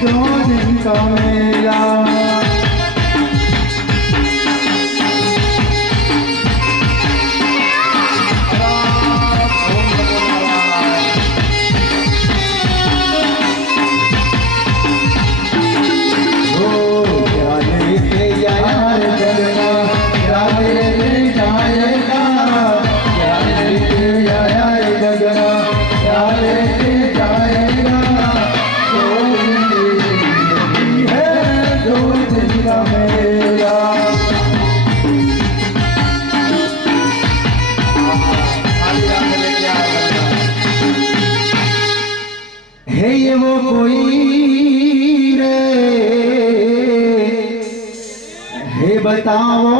दो दिन का मेला। है ये वो कोई रे है बताओ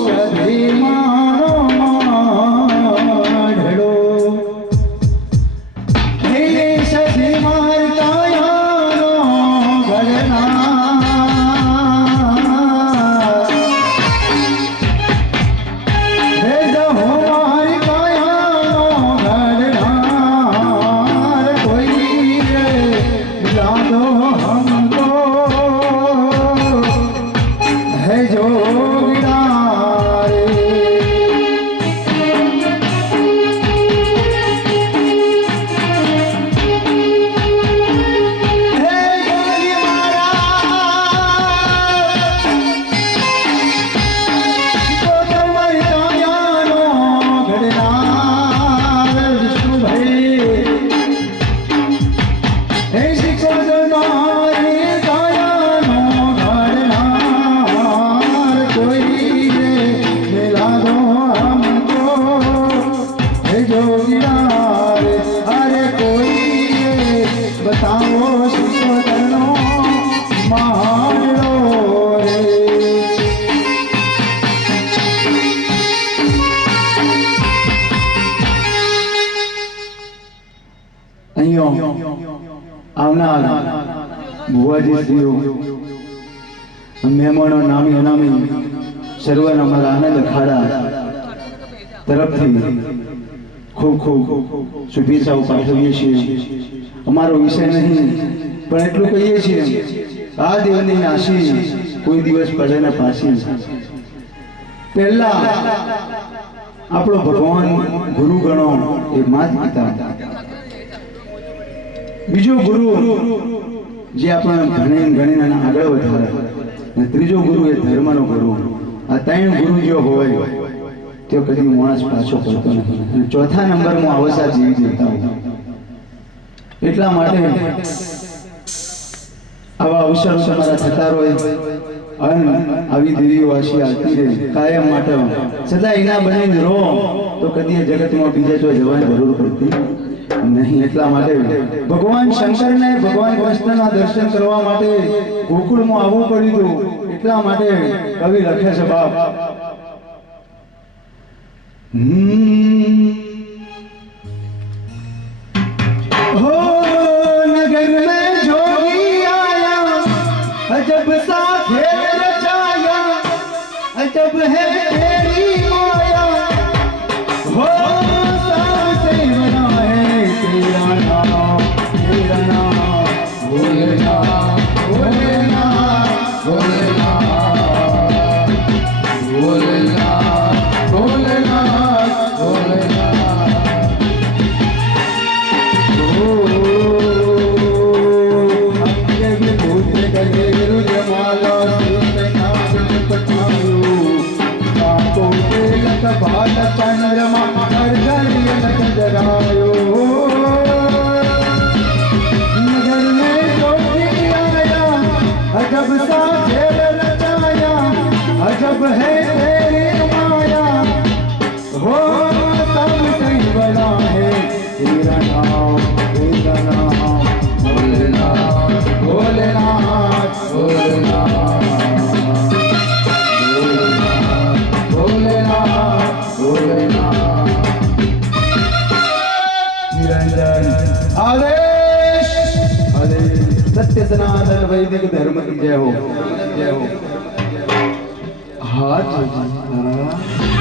सभी मारो माढ़ो है ये सभी मारता यारो घरना है जो हमारी कायानो घरना दो हमको है जो अरे कोई बताओ शिशोधनो मारो रे। अयो આવનાર ભુવાજી શ્રીઓ મહેમાનો નામી અનામી સર્વના મારા આનંદ ખાડા તરફથી खूब खूब शुभेच्छाओं पाठवीए छीए। अमारो विषय नहीं पण एटलुं कहीए छीए आ देवनी आशीष कोई दिवस पड़े न पाछी। पहला आपणो भगवान गुरु गणो ए मात पिता, बीजो गुरु जे आपणे गणीने आगळ वधारे, अने त्रीजो गुरु ए धर्मनो गुरु। आ त्रण गुरु जो होय तो कभी माणस पाछो पड़तो नहीं। चौथा नंबर में अवसा जीवी देता हूँ એટલા માટે આવા અવસરો તમારા થતા રહે અને આવી દેવી વાસી આવતી રહે કાયમ માટે સદા એના બનીને રહો તો કદી જગતમાં બીજા જો જવાની જરૂર પડતી નહીં। એટલા માટે ભગવાન શંકરને ભગવાન કૃષ્ણના દર્શન કરવા માટે ગોકુળમાં આવવું પડ્યું। એટલા માટે કવિ લખે છે બાપ हो नगर में जोगी आया अजब सा खेल रचाया अजब है तेरी माया हो सबसे बड़ा है तेरा नाम भोलेना भोलेना भोलेना भोलेना भोलेना भोलेना। चंद्रमा हर जगायो नगर में जोगी आया अजब सा खेल रचाया अजब है तेरी माया हो सबसे बड़ा है तेरा नाम भोलेनाथ भोलेनाथ भोलेनाथ आदेश आदेश सत्य सनातन वैदिक धर्म की जय हो जय हो। हाथ